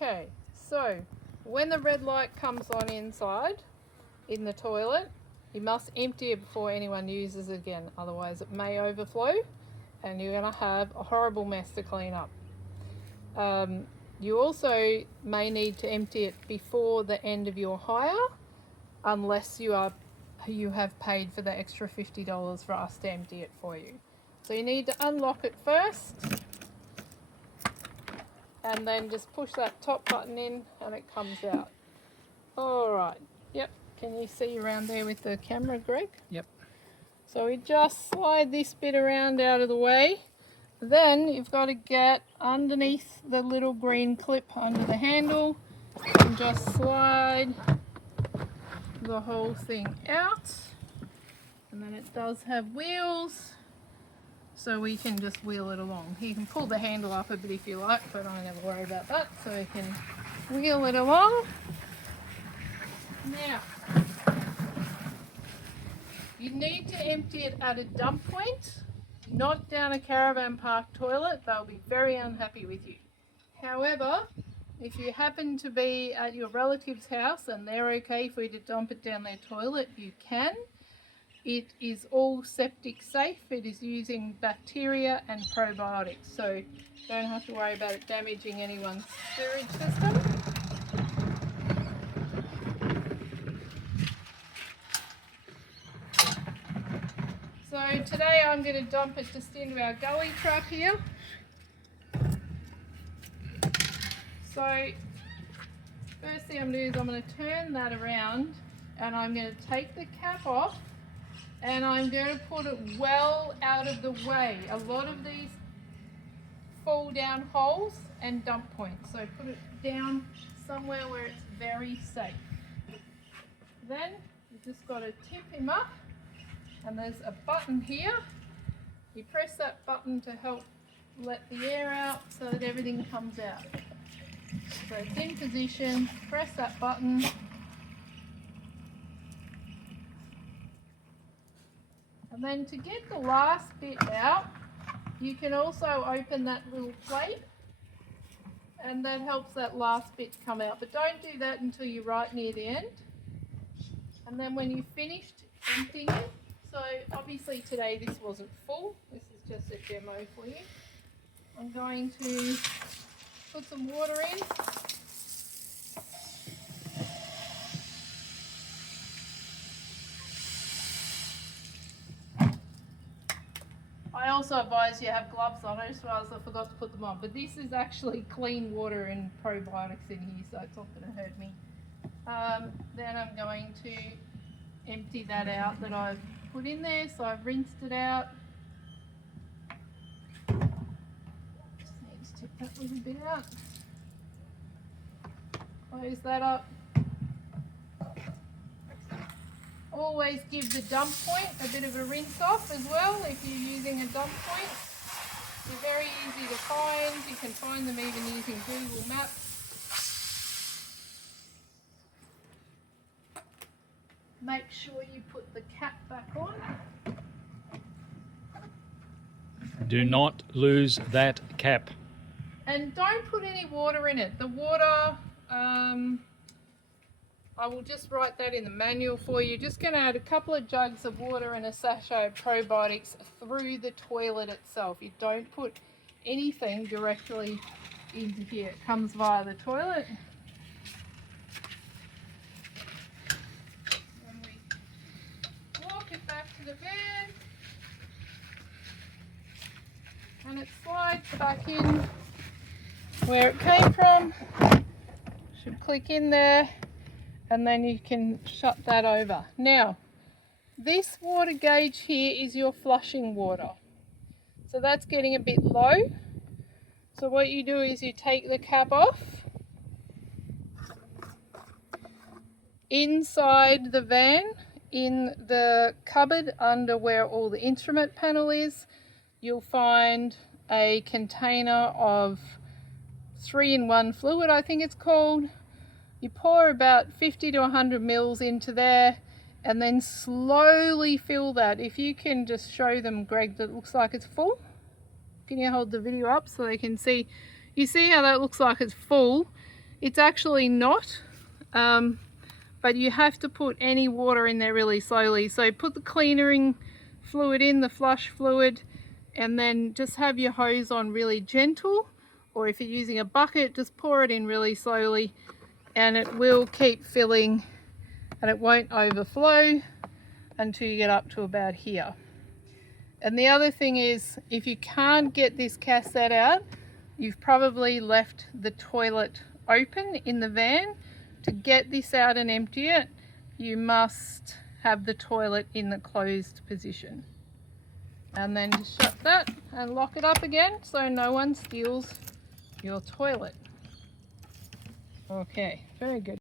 Okay, so when the red light comes on inside in the toilet, you must empty it before anyone uses it again, otherwise it may overflow and you're going to have a horrible mess to clean up. You also may need to empty it before the end of your hire, unless you have paid for the extra $50 for us to empty it for you. So you need to unlock it first, and then just push that top button in and it comes out. Alright, yep, can you see around there with the camera, Greg? Yep. So we just slide this bit around out of the way. Then you've got to get underneath the little green clip under the handle and just slide the whole thing out. And then it does have wheels, so we can just wheel it along. You can pull the handle up a bit if you like, but I never worry about that, so you can wheel it along. Now, you need to empty it at a dump point, not down a caravan park toilet. They'll be very unhappy with you. However, if you happen to be at your relative's house and they're okay for you to dump it down their toilet, you can. It is all septic safe. It is using bacteria and probiotics, so you don't have to worry about it damaging anyone's sewage system. So today I'm going to dump it just into our gully truck here. So first thing I'm going to do is I'm going to turn that around and I'm going to take the cap off and I'm going to put it well out of the way. A lot of these fall down holes and dump points, so put it down somewhere where it's very safe. Then you just got to tip him up. And there's a button here. You press that button to help let the air out so that everything comes out. So it's in position, press that button. And then to get the last bit out, you can also open that little plate and that helps that last bit come out. But don't do that until you're right near the end. And then when you've finished emptying it, so obviously today this wasn't full, this is just a demo for you. I'm going to put some water in. I also advise you have gloves on, I just realised I forgot to put them on, but this is actually clean water and probiotics in here, so it's not going to hurt me. Then I'm going to empty that out that I've put in there, so I've rinsed it out. Just need to tip that little bit out. Close that up. Always give the dump point a bit of a rinse off as well if you're using a dump point. They're very easy to find. You can find them even using Google Maps. Make sure you put the cap back on. Do not lose that cap. And don't put any water in it. The water, I will just write that in the manual for you. Just going to add a couple of jugs of water and a sachet of probiotics through the toilet itself. You don't put anything directly into here. It comes via the toilet. Then we walk it back to the van and it slides back in where it came from. Should click in there and then you can shut that over. Now, this water gauge here is your flushing water. So that's getting a bit low. So what you do is you take the cap off. Inside the van, in the cupboard under where all the instrument panel is, you'll find a container of 3-in-1 fluid, I think it's called. You pour about 50 to 100 mils into there and then slowly fill that. If you can just show them, Greg, that it looks like it's full. Can you hold the video up so they can see? You see how that looks like it's full? It's actually not, but you have to put any water in there really slowly. So put the cleaning fluid in, the flush fluid, and then just have your hose on really gentle, or if you're using a bucket, just pour it in really slowly, and it will keep filling and it won't overflow until you get up to about here. And the other thing is, if you can't get this cassette out, you've probably left the toilet open in the van. To get this out and empty it, you must have the toilet in the closed position. And then just shut that and lock it up again so no one steals your toilet. Okay, very good.